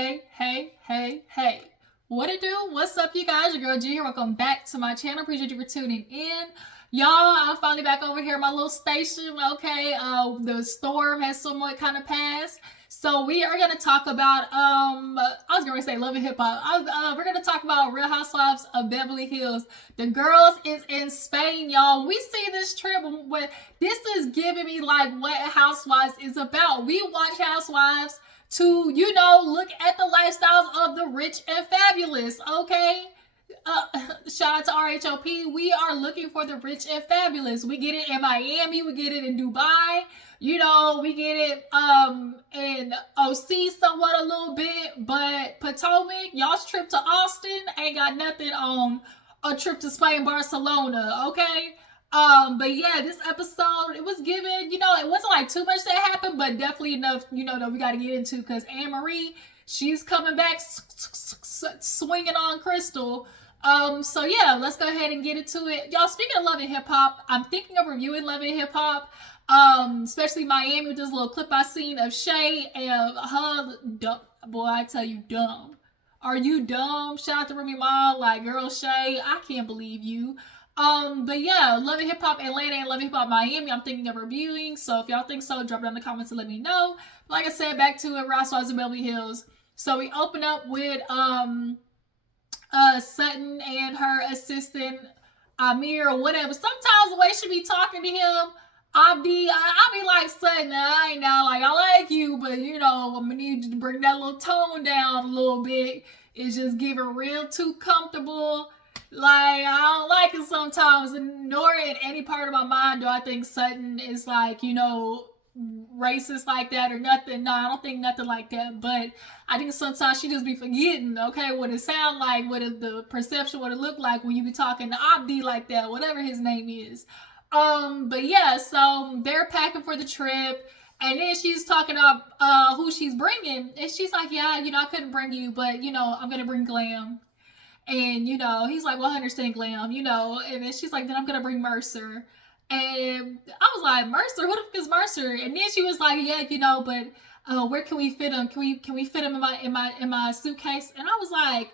Hey. What it do? What's up, you guys? Your girl G here. Welcome back to my channel. Appreciate you for tuning in. Y'all, I'm finally back over here at my little station. Okay, the storm has somewhat kind of passed. So we are gonna talk about I was gonna say Love and Hip Hop. We're gonna talk about Real Housewives of Beverly Hills. The girls is in Spain, y'all. We see this trip. This is giving me like what Housewives is about. We watch Housewives to, look at the lifestyles of the rich and fabulous, okay? Shout out to RHOP. We are looking for the rich and fabulous. We get it in Miami. We get it in Dubai. We get it in OC somewhat a little bit. But Potomac, y'all's trip to Austin ain't got nothing on a trip to Spain, Barcelona, okay? But yeah, this episode, it was given, it wasn't like too much that happened, but definitely enough, that we got to get into, because Annemarie, she's coming back swinging on Crystal. So yeah, let's go ahead and get into it. Y'all, speaking of Love and Hip Hop, I'm thinking of reviewing Love and Hip Hop, especially Miami, with this little clip I seen of Shay and her, boy, I tell you, dumb. Are you dumb? Shout out to Remy Ma, like, girl, Shay, I can't believe you. But yeah, Love and Hip Hop Atlanta and Love and Hip Hop Miami, I'm thinking of reviewing. So if y'all think so, drop it in the comments and let me know. Like I said, back to it, Housewives of Beverly Hills. So we open up with Sutton and her assistant Amir or whatever. Sometimes the way she be talking to him, I'll be like, Sutton, I ain't now like, I like you, but I'm gonna need you to bring that little tone down a little bit. It's just giving real too comfortable. Like, I don't like it sometimes, nor in any part of my mind do I think Sutton is like, racist like that or nothing. No, I don't think nothing like that. But I think sometimes she just be forgetting, okay, what it sound like, what the perception, what it look like when you be talking to Abdi like that, whatever his name is. But yeah, so they're packing for the trip. And then she's talking about who she's bringing. And she's like, yeah, I couldn't bring you, but, I'm going to bring Glam. And, he's like, well, I understand, Glam, and then she's like, then I'm going to bring Mercer. And I was like, Mercer? Who the fuck is Mercer? And then she was like, yeah, but where can we fit him? Can we fit him in my suitcase? And I was like,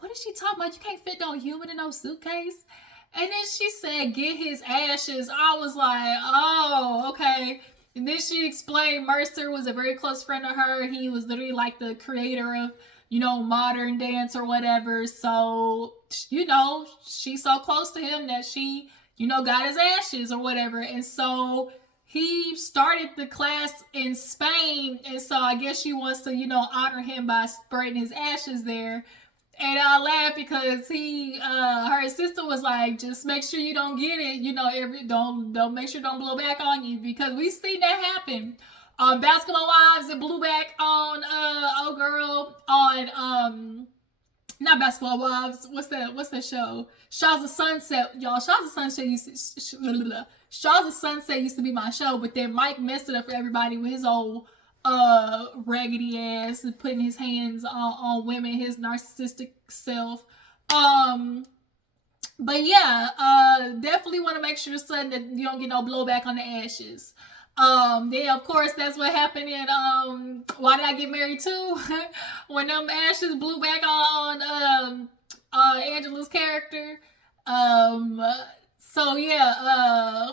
what is she talking about? You can't fit no human in no suitcase? And then she said, get his ashes. I was like, oh, okay. And then she explained Mercer was a very close friend of her. He was literally like the creator of modern dance or whatever. So, she's so close to him that she, got his ashes or whatever. And so he started the class in Spain. And so I guess she wants to, honor him by spreading his ashes there. And I laughed because her assistant was like, just make sure you don't get it, don't make sure don't blow back on you, because we've seen that happen. Basketball Wives, it blew back on not Basketball Wives. What's that show? Shaws of Sunset, y'all. Shaws of Sunset used to be my show, but then Mike messed it up for everybody with his old raggedy ass and putting his hands on women, his narcissistic self. But yeah, definitely want to make sure, son, that you don't get no blowback on the ashes. Then of course that's what happened in Why Did I Get Married Too? When them ashes blew back on Angela's character. So yeah,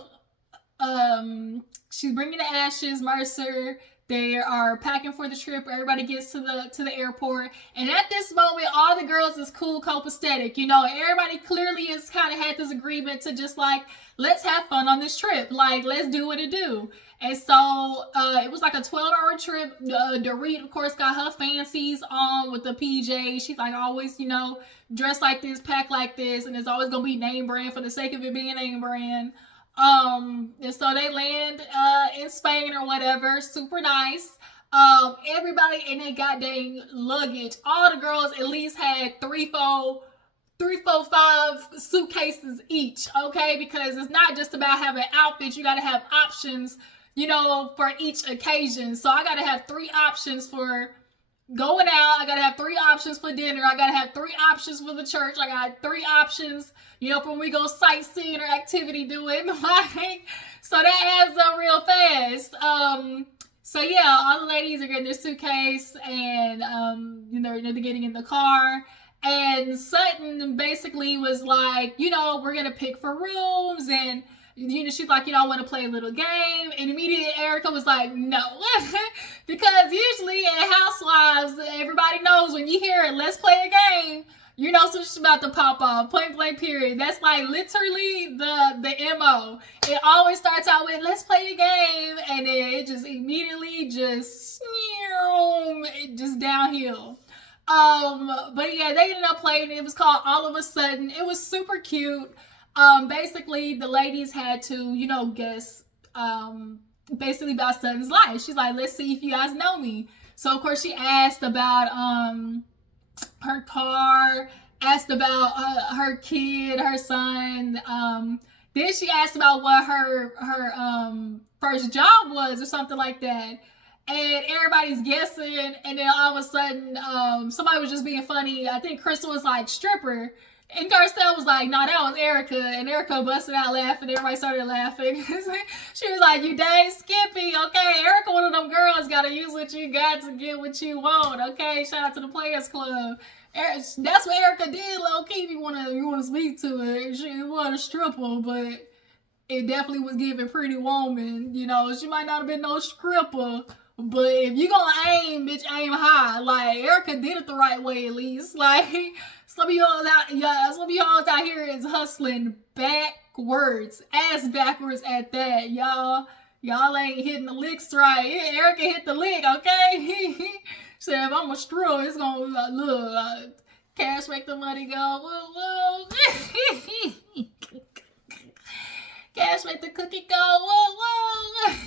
she's bringing the ashes, Mercer. They are packing for the trip. Everybody gets to the airport, and at this moment, all the girls is cool, copacetic. Everybody clearly has kind of had this agreement to just like, let's have fun on this trip. Like, let's do what it do. And so it was like a 12-hour trip. Dorit, of course, got her fancies on with the PJs. She's like always, dressed like this, packed like this, and it's always gonna be name brand for the sake of it being name brand. And so they land in Spain or whatever, super nice. Everybody in their goddamn luggage, all the girls at least had 3, 4, 5 suitcases each, okay? Because it's not just about having outfits, you gotta have options, for each occasion. So I gotta have 3 options for going out, I gotta have 3 options for dinner, I gotta have 3 options for the church, I got 3 options, for when we go sightseeing or activity doing. Like, so that adds up real fast. So yeah, all the ladies are getting their suitcase, and they're getting in the car. And Sutton basically was like, we're gonna pick for rooms, and she's like, I want to play a little game. And immediately Erica was like, no, because usually in Housewives, everybody knows when you hear it, let's play a game. Something's about to pop off. Point blank, period. That's like literally the MO. It always starts out with, let's play a game, and then it just immediately just downhill. But yeah, they ended up playing. It was called All of a Sudden. It was super cute. Basically the ladies had to, guess basically about Sutton's life. She's like, let's see if you guys know me. So of course she asked about her car, asked about her kid, her son. Then she asked about what her first job was or something like that. And everybody's guessing, and then all of a sudden, somebody was just being funny. I think Crystal was like, stripper. And Garcelle was like, no, that was Erica. And Erica busted out laughing. Everybody started laughing. She was like, you dang Skippy. Okay, Erica, one of them girls, got to use what you got to get what you want. Okay, shout out to the Players Club. That's what Erica did, low-key, if you want to speak to it. She was a stripper, but it definitely was giving Pretty Woman. She might not have been no stripper, but if you gonna aim, bitch, aim high. Like, Erica did it the right way, at least. Like, some of y'all out here is hustling backwards, ass backwards at that, y'all. Y'all ain't hitting the licks right. Yeah, Erica hit the lick, okay? Said, if I'm a straw, it's gonna look. Cash make the money go. Woo, woo. Cash make the cookie go. Woo, woo.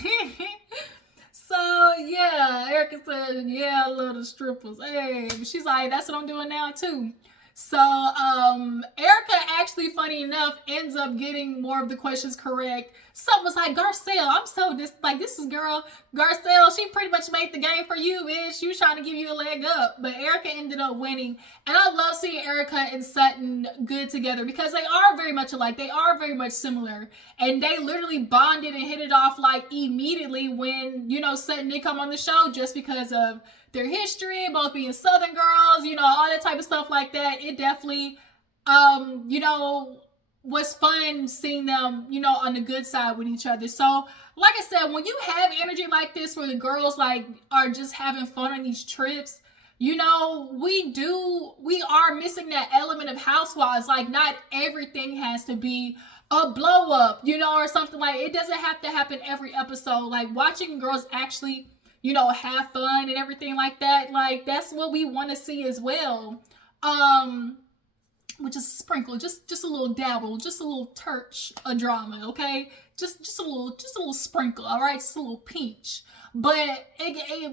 So yeah, Erica said, yeah, I love the strippers. Hey, she's like, that's what I'm doing now too. So Erica actually, funny enough, ends up getting more of the questions correct. Some was like, Garcelle, I'm so this is girl Garcelle, she pretty much made the game for you, bitch. She was trying to give you a leg up, but Erica ended up winning. And I love seeing Erica and Sutton good together because they are very much alike. They are very much similar, and they literally bonded and hit it off like immediately when Sutton did come on the show, just because of their history, both being Southern girls, all that type of stuff like that. It definitely, was fun seeing them, on the good side with each other. So, like I said, when you have energy like this, where the girls like are just having fun on these trips, we are missing that element of Housewives. Like, not everything has to be a blow up, or something. Like, it doesn't have to happen every episode. Like, watching girls actually have fun and everything like that. Like, that's what we want to see as well. Which is a sprinkle, just a little dabble, just a little touch of drama, okay? Just a little sprinkle, all right? Just a little pinch. But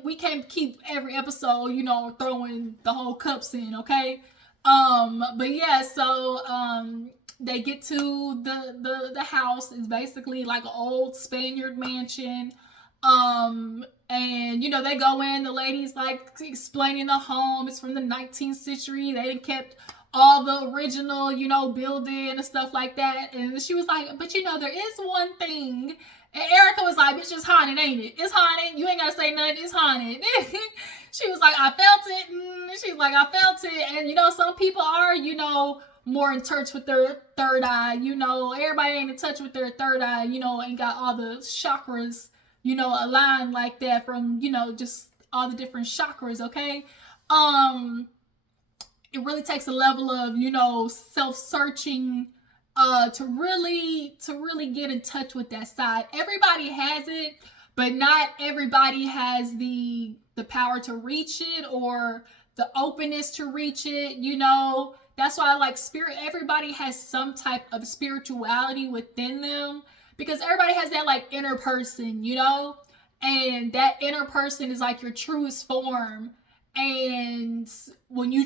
we can't keep every episode, throwing the whole cups in, okay? But yeah, so they get to the house. It's basically like an old Spaniard mansion. And they go in, the ladies like explaining the home. It's from the 19th century. They kept all the original, building and stuff like that. And she was like, but there is one thing. And Erica was like, bitch, it's haunted, ain't it? It's haunted. You ain't gotta say nothing. It's haunted. She was like, I felt it. She's like, I felt it. And some people are, more in touch with their third eye. Everybody ain't in touch with their third eye, ain't got all the chakras, aligned like that from, just all the different chakras, okay? It really takes a level of, self-searching to really get in touch with that side. Everybody has it, but not everybody has the power to reach it or the openness to reach it, That's why I like spirit. Everybody has some type of spirituality within them, because everybody has that like inner person, and that inner person is like your truest form. And when you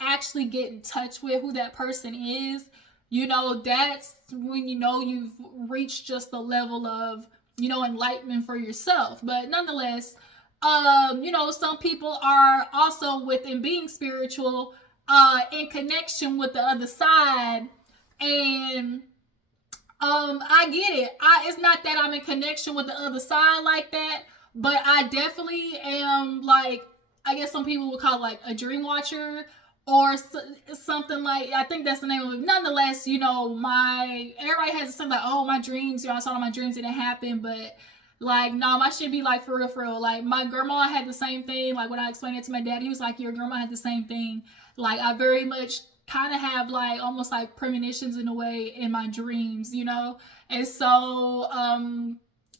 actually get in touch with who that person is, that's when you've reached just the level of, enlightenment for yourself. But nonetheless, some people are also within being spiritual, in connection with the other side. And I get it. It's not that I'm in connection with the other side like that, but I definitely am like, I guess some people would call it like a dream watcher or something like, I think that's the name of it. Nonetheless, you know, everybody has something like, oh, my dreams, you know, I saw my dreams didn't happen, but like, no, my shit be like for real. Like, my grandma had the same thing. Like, when I explained it to my dad, he was like, your grandma had the same thing. Like, I very much kind of have like almost like premonitions in a way in my dreams, you know? And so,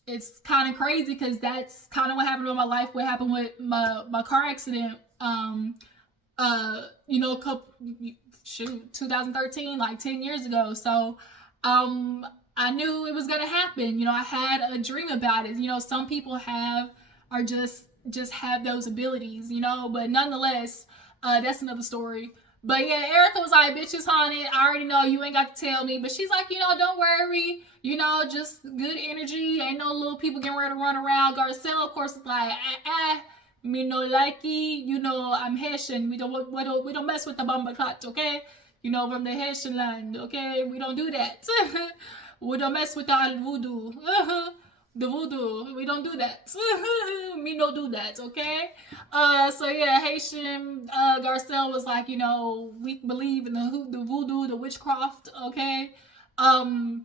it's kind of crazy because that's kind of what happened with my life, what happened with my car accident. You know, 2013, like 10 years ago. So, I knew it was gonna happen. You know, I had a dream about it. You know, some people are just have those abilities. You know, but nonetheless, that's another story. But yeah, Erica was like, bitches haunted. I already know you ain't got to tell me. But she's like, you know, don't worry. You know, just good energy. Ain't no little people getting ready to run around. Garcelle, of course, is like, me no likey. You know, I'm Haitian. We don't mess with the bomba clot, okay? You know, from the Haitian land, okay? We don't do that. We don't mess with the voodoo. The voodoo. We don't do that. Me no do that, okay? So yeah, Haitian Garcelle was like, you know, we believe in the voodoo, the witchcraft, okay? And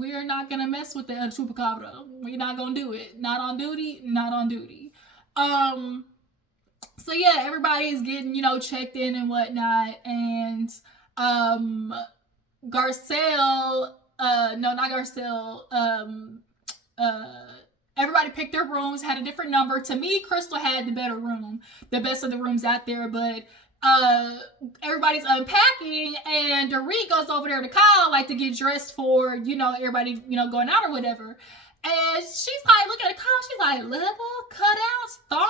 we're not gonna mess with the chupacabra. We're not gonna do it. Not on duty, not on duty. So yeah, everybody's getting, you know, checked in and whatnot, and Garcelle, no, not Garcelle, everybody picked their rooms, had a different number. To me, Crystal had the better room, the best of the rooms out there, but everybody's unpacking, and Dorit goes over there to Kyle, like, to get dressed for, you know, everybody, you know, going out or whatever. And she's like, look at Kyle, she's like, leather, cutouts, thong.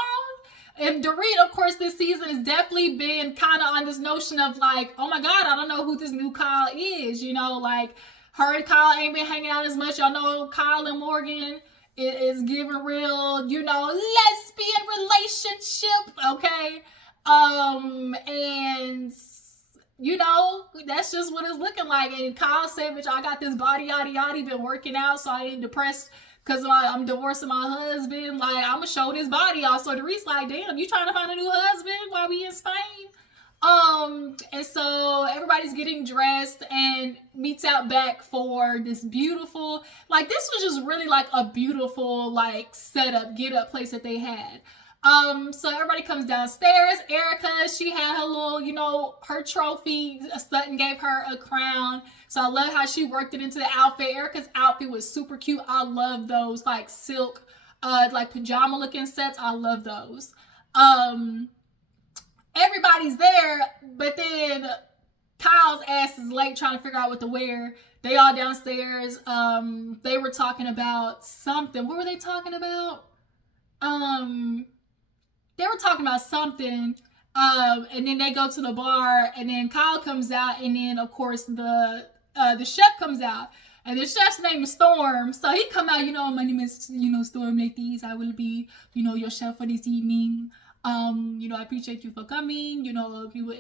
And Dorit, of course, this season has definitely been kind of on this notion of like, oh my God, I don't know who this new Kyle is. You know, like, her and Kyle ain't been hanging out as much. Y'all know Kyle and Morgan is giving real, you know, lesbian relationship, okay? And you know, that's just what it's looking like. And Kyle said, bitch, I got this body, yada, yada, been working out, so I ain't depressed because I'm divorcing my husband. Like, I'm going to show this body off. So Dorit's like, damn, you trying to find a new husband while we in Spain? And so everybody's getting dressed and meets out back for this beautiful, like, this was just really like a beautiful, like, setup, get up place that they had. So everybody comes downstairs. Erica, she had her little, you know, her trophy. Sutton gave her a crown. So I love how she worked it into the outfit. Erica's outfit was super cute. I love those, like, silk, like, pajama looking sets. I love those. Everybody's there, but then Kyle's ass is late trying to figure out what to wear. They all downstairs. They were talking about something. What were they talking about? They were talking about something, and then they go to the bar, and then Kyle comes out, and then of course the chef comes out, and the chef's name is Storm. So he come out, you know, my name is, you know, Storm Ladies. I will be, you know, your chef for this evening. You know, I appreciate you for coming. You know, we will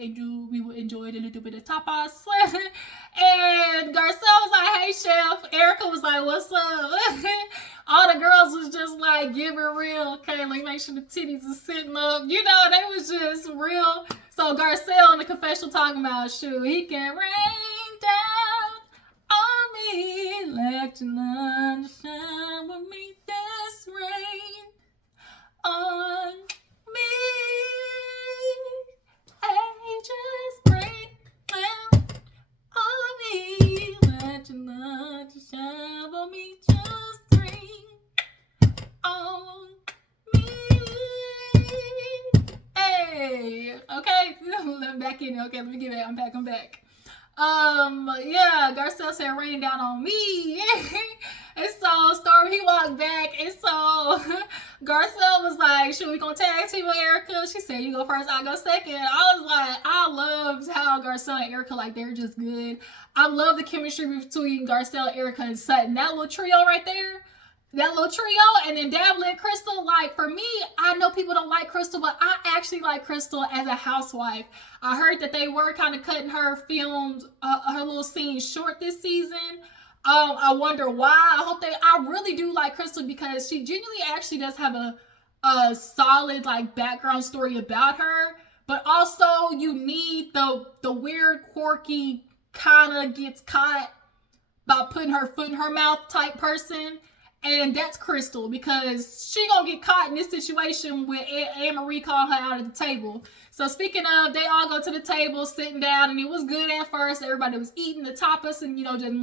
enjoy a little bit of tapas. And Garcelle was like, hey, chef. Erica was like, what's up? All the girls was just like, give it real. Okay, like, make sure the titties are sitting up. You know, they was just real. So Garcelle in the confessional talking about, shoot, he can rain down on me. Let your love shine with me. This rain on me. Hey, just break down on me. Let your love shine for me. Just rain on me. Hey, okay. Let me back in. Okay, let me get back. I'm back. Yeah, Garcelle said raining down on me. And so Storm, he walked back, and so Garcelle was like, should we gonna tag team with Erica? She said, you go first, I'll go second. I was like, I loved how Garcelle and Erica, like, they're just good. I love the chemistry between Garcelle, Erica, and Sutton. That little trio right there, and then Dabbling and Crystal, like, for me, I know people don't like Crystal, but I actually like Crystal as a housewife. I heard that they were kind of cutting her films, her little scenes short this season. I wonder why. I really do like Crystal because she genuinely actually does have a solid like background story about her, but also you need the weird, quirky, kind of gets caught by putting her foot in her mouth type person. And that's Crystal because she gonna get caught in this situation with Annemarie calling her out at the table. So speaking of, they all go to the table, sitting down, and it was good at first. Everybody was eating the tapas and just and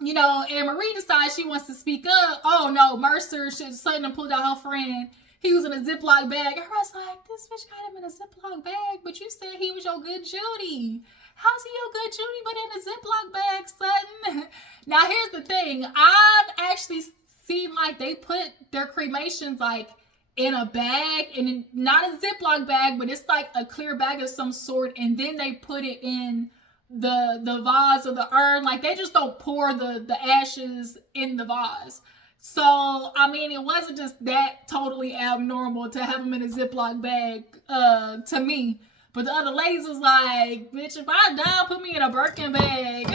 Annemarie decides she wants to speak up. Oh no, Mercer should suddenly pulled out her friend. He was in a Ziploc bag. Everybody's like, this bitch got him in a Ziploc bag, but you said he was your good Judy. How's he your good Judy but in a Ziploc bag, Sutton? Now, here's the thing. I've actually seen like they put their cremations like in a bag, and not a Ziploc bag, but it's like a clear bag of some sort, and then they put it in the vase or the urn. Like they just don't pour the ashes in the vase. So, I mean, it wasn't just that totally abnormal to have them in a Ziploc bag to me. But the other ladies was like, bitch, if I die, put me in a Birkin bag.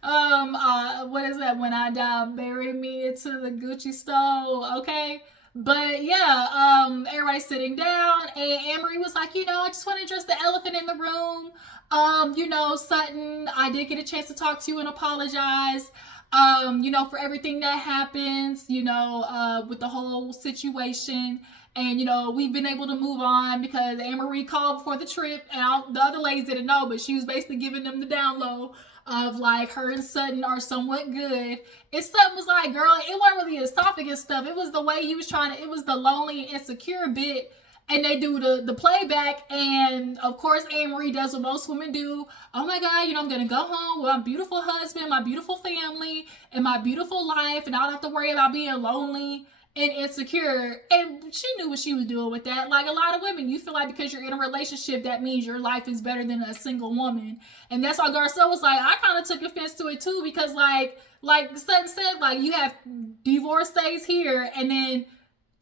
What is that? When I die, bury me into the Gucci stove, okay? But yeah, everybody's sitting down, and Annemarie was like, I just want to address the elephant in the room. Sutton, I did get a chance to talk to you and apologize. For everything that happens, with the whole situation. And, we've been able to move on because Annemarie called before the trip, and the other ladies didn't know, but she was basically giving them the down low of like her and Sutton are somewhat good. And Sutton was like, girl, it wasn't really esophagus stuff. It was the way you was it was the lonely and insecure bit. And they do the playback, and of course Annemarie does what most women do. Oh my God, I'm gonna go home with my beautiful husband, my beautiful family, and my beautiful life, and I don't have to worry about being lonely and insecure. And she knew what she was doing with that. Like a lot of women, you feel like because you're in a relationship, that means your life is better than a single woman. And that's why Garcelle was like, I kind of took offense to it too, because like Sutton said, like you have divorcees here, and then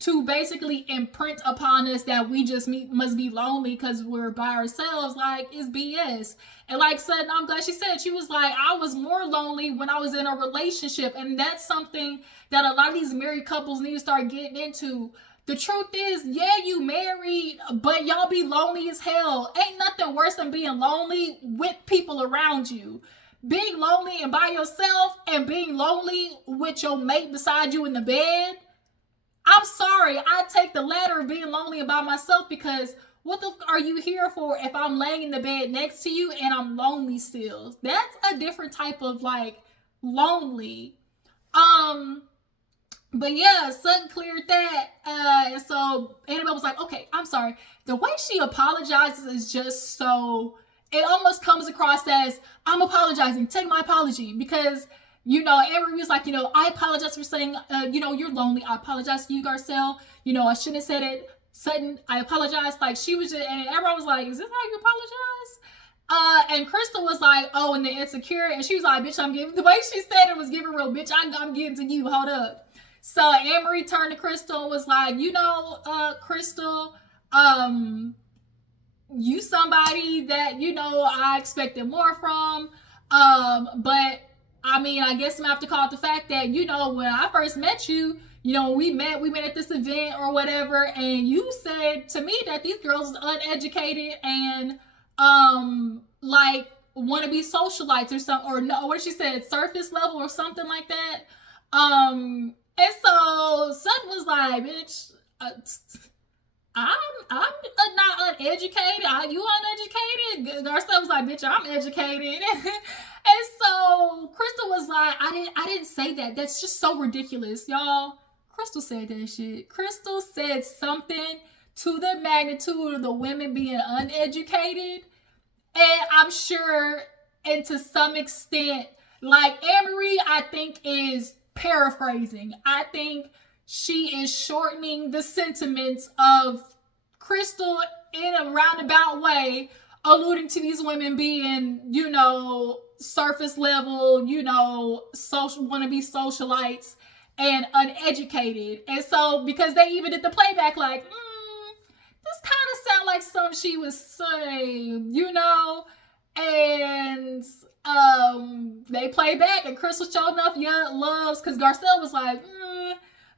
to basically imprint upon us that we just must be lonely because we're by ourselves, like, it's BS. And like Sutton, I'm glad she said, she was like, I was more lonely when I was in a relationship. And that's something that a lot of these married couples need to start getting into. The truth is, yeah, you married, but y'all be lonely as hell. Ain't nothing worse than being lonely with people around you. Being lonely and by yourself, and being lonely with your mate beside you in the bed, I'm sorry, I take the latter of being lonely and by myself, because what the f are you here for if I'm laying in the bed next to you and I'm lonely still? That's a different type of like lonely. But yeah, Sutton cleared that. And so Annabelle was like, okay, I'm sorry. The way she apologizes is just so, it almost comes across as, I'm apologizing, take my apology, because Annemarie was like, I apologize for saying, you're lonely. I apologize to you, Garcelle. I shouldn't have said it. Sutton, I apologize. Like, she was just, and everyone was like, is this how you apologize? And Crystal was like, oh, and the insecure. And she was like, bitch, I'm giving, the way she said it was giving real, bitch, I'm getting to you. Hold up. So Annemarie turned to Crystal and was like, Crystal, you somebody that, I expected more from. But I mean, I guess I'm gonna have to call it the fact that, when I first met you, we met at this event or whatever, and you said to me that these girls are uneducated and, like, want to be socialites or something, or no, what she said, surface level or something like that. And so Sutton was like, bitch, I'm not uneducated. Are you uneducated? Garcelle was like, bitch, I'm educated. And so Crystal was like, I didn't say that. That's just so ridiculous, y'all. Crystal said that shit. Crystal said something to the magnitude of the women being uneducated. And I'm sure, and to some extent, like Annemarie, I think is paraphrasing. I think she is shortening the sentiments of Crystal in a roundabout way, alluding to these women being, surface level, social, want to be socialites and uneducated. And so, because they even did the playback, like, this kind of sound like something she was saying, And they play back, and Crystal showed enough loves, because Garcelle was like,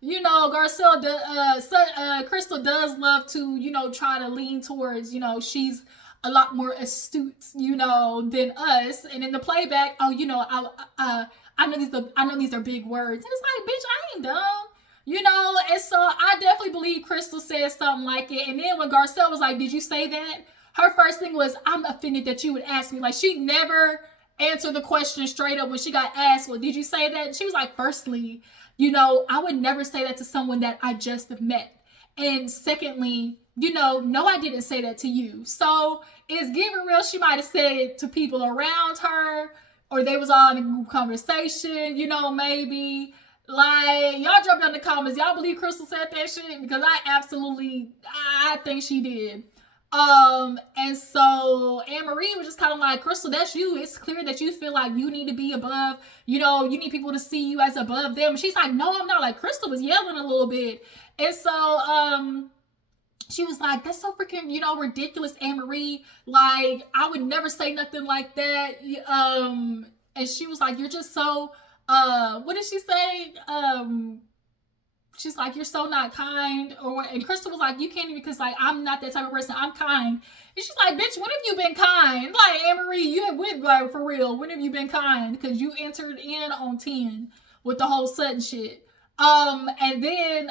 you know, Crystal does love to, you know, try to lean towards, you know, she's a lot more astute, you know, than us. And in the playback, oh, you know, I know these are big words. And it's like, bitch, I ain't dumb. You know, and so I definitely believe Crystal said something like it. And then when Garcelle was like, did you say that? Her first thing was, I'm offended that you would ask me. Like, she never answered the question straight up when she got asked, well, did you say that? And she was like, firstly, you know, I would never say that to someone that I just met. And secondly, you know, no, I didn't say that to you. So it's giving real. She might have said it to people around her, or they was all in a group conversation, you know, maybe. Like, y'all drop down in the comments. Y'all believe Crystal said that shit? Because I think she did. And so Annemarie was just kind of like, Crystal, that's you. It's clear that you feel like you need to be above, you know, you need people to see you as above them. She's like, no, I'm not. Like, Crystal was yelling a little bit. And so, she was like, that's so freaking, you know, ridiculous, Annemarie. Like, I would never say nothing like that. And she was like, you're just so, what did she say? She's like, you're so not kind. And Crystal was like, you can't even, because like, I'm not that type of person. I'm kind. And she's like, bitch, when have you been kind? Like, Annemarie, you have been, like, for real, when have you been kind? Because you entered in on 10 with the whole Sutton shit. And then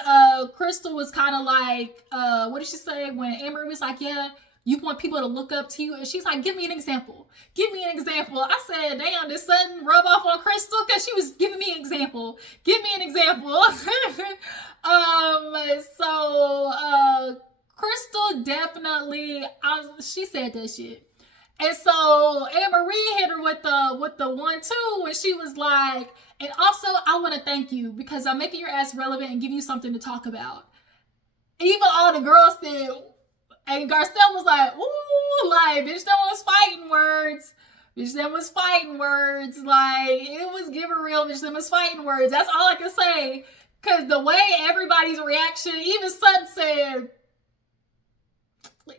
Crystal was kind of like, what did she say? When Annemarie was like, yeah, you want people to look up to you? And she's like, give me an example. Give me an example. I said, damn, did Sutton rub off on Crystal? Because she was giving me an example. Give me an example. Crystal definitely, she said that shit. And so Annemarie hit her with the 1-2 when she was like, and also I want to thank you because I'm making your ass relevant and give you something to talk about. Even all the girls said, and Garcelle was like, ooh, like, bitch, that was fighting words. Bitch, that was fighting words. Like, it was giving real, bitch, that was fighting words. That's all I can say. Because the way everybody's reaction, even Sutton said,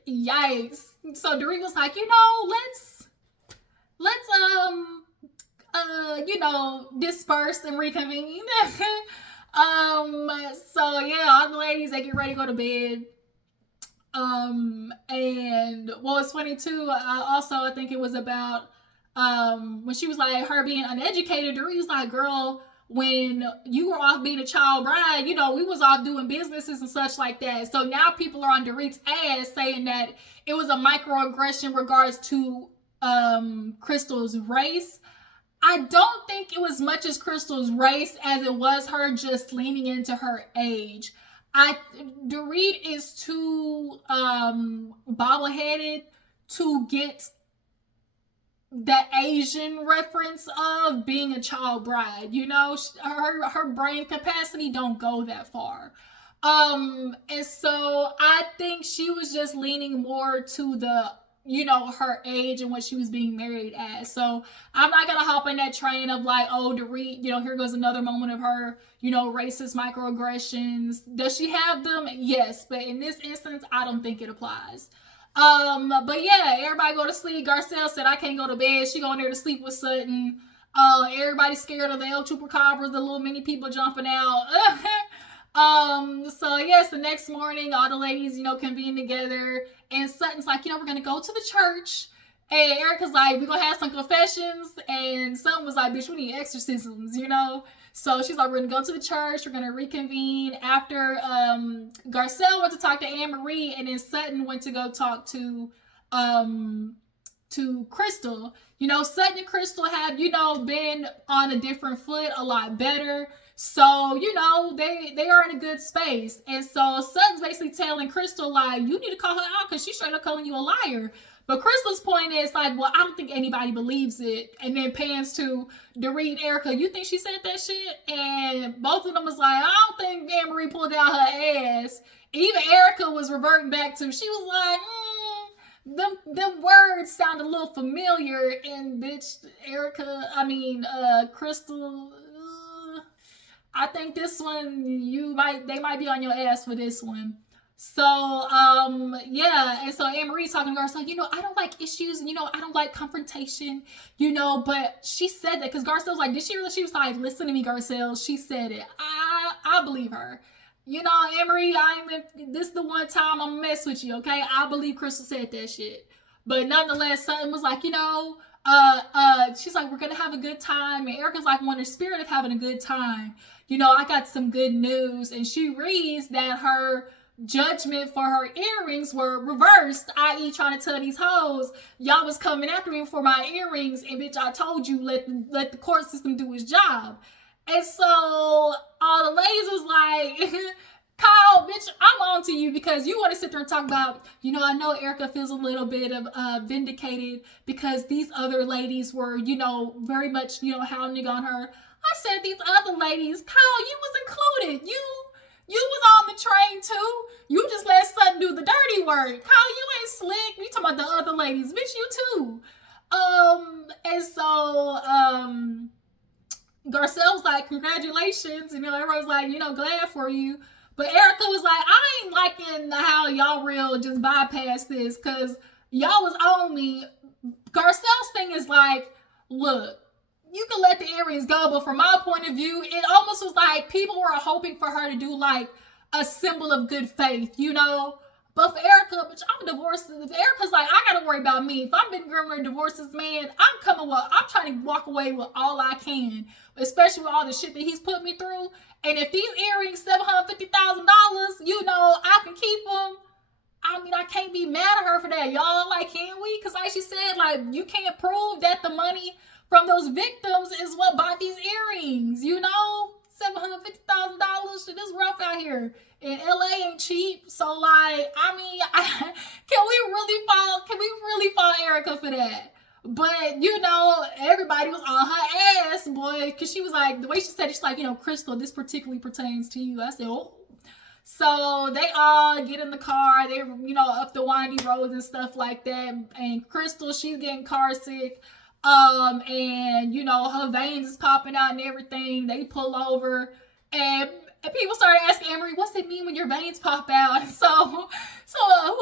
yikes. So Dorit was like, you know, let's you know, disperse and reconvene. So yeah, all the ladies, they get ready to go to bed. And well, it's funny too. I think it was about when she was like her being uneducated. Dorit was like, girl, when you were off being a child bride, you know, we was off doing businesses and such like that. So now people are on Dorit's ass saying that it was a microaggression in regards to Crystal's race. I don't think it was much as Crystal's race as it was her just leaning into her age. Dorit is too bobble-headed to get that Asian reference of being a child bride. You know, her brain capacity don't go that far. And so I think she was just leaning more to the, you know, her age and what she was being married as. So I'm not gonna hop in that train of like, oh, Dorit, you know, here goes another moment of her, you know, racist microaggressions. Does she have them? Yes, but in this instance, I don't think it applies. But yeah, everybody go to sleep. Garcelle said, I can't go to bed. She going there to sleep with Sutton. Everybody's scared of the El Chupacabras, the little mini people jumping out. So yes, the next morning, all the ladies, you know, convene together, and Sutton's like, you know, we're gonna go to the church, and Erica's like, we're gonna have some confessions, and Sutton was like, bitch, we need exorcisms, you know. So she's like, we're gonna go to the church, we're gonna reconvene after Garcelle went to talk to Annemarie, and then Sutton went to go talk to Crystal. You know, Sutton and Crystal have, you know, been on a different foot, a lot better. So, you know, they are in a good space. And so Sutton's basically telling Crystal, like, you need to call her out because she's straight up calling you a liar. But Crystal's point is like, well, I don't think anybody believes it. And then pans to Dorit, Erica, you think she said that shit? And both of them was like, I don't think Annemarie pulled out her ass. Even Erica was reverting back to, she was like, them words sound a little familiar. And bitch, Crystal, I think this one, they might be on your ass for this one. So, yeah, and so Annemarie talking to Garcelle, I don't like issues, and I don't like confrontation, but she said that because Garcelle's like, did she really? She was like, listen to me, Garcelle. She said it. I believe her. Annemarie, this is the one time I'm gonna mess with you, okay? I believe Crystal said that shit. But nonetheless, Sutton was like, she's like, we're gonna have a good time. And Erica's like, in the spirit of having a good time, I got some good news. And she reads that her judgment for her earrings were reversed, i.e. trying to tell these hoes, y'all was coming after me for my earrings, and bitch, I told you, let the court system do its job. And so all the ladies was like, Kyle, bitch, I'm on to you because you want to sit there and talk about, I know Erica feels a little bit of vindicated because these other ladies were, very much, hounding on her. I said these other ladies, Kyle, you was included. You was on the train too. You just let Sutton do the dirty work. Kyle, you ain't slick. We talking about the other ladies. Bitch, you too. And so, Garcelle was like, congratulations. Everyone's like, glad for you. But Erica was like, I ain't liking how y'all real just bypass this because y'all was on me. Garcelle's thing is like, look, you can let the earrings go, but from my point of view, it almost was like people were hoping for her to do like a symbol of good faith, But for Erica, bitch, I'm divorced. If Erica's like, I gotta worry about me. If I'm been grimmer to divorce this man, I'm trying to walk away with all I can, especially with all the shit that he's put me through. And if these earrings $750,000, I can keep them. I can't be mad at her for that, y'all. Like, can we? Because like she said, like, you can't prove that the money from those victims is what bought these earrings, $750,000. Shit is rough out here. And LA ain't cheap. So like, can we really fault Erica for that? But everybody was on her ass, boy, because she was like, the way she said it, she's like, Crystal, this particularly pertains to you. I said, oh. So they all get in the car. They're, up the windy roads and stuff like that. And Crystal, she's getting car sick. And her veins is popping out and everything. They pull over, and people started asking Annemarie, what's it mean when your veins pop out? And so who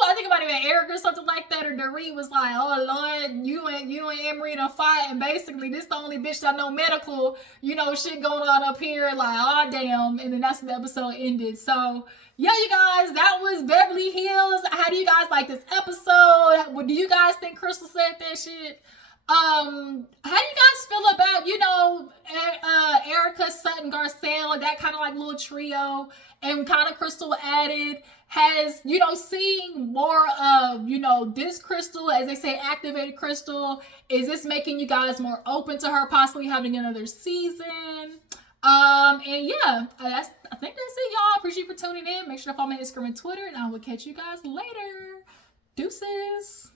I think about it, Eric or something like that, or Dorit was like, oh Lord, you and Annemarie in a fight, and basically this the only bitch that know medical, shit going on up here, like, oh damn. And then that's the episode ended. So yeah, you guys, that was Beverly Hills. How do you guys like this episode? What do you guys think Crystal said that shit? How do you guys feel about, Erica, Sutton, Garcelle, that kind of like little trio, and kind of Crystal added, has, seeing more of, this Crystal, as they say, activated Crystal, is this making you guys more open to her possibly having another season? And yeah, I think that's it, y'all. Appreciate you for tuning in. Make sure to follow me on Instagram and Twitter, and I will catch you guys later. Deuces.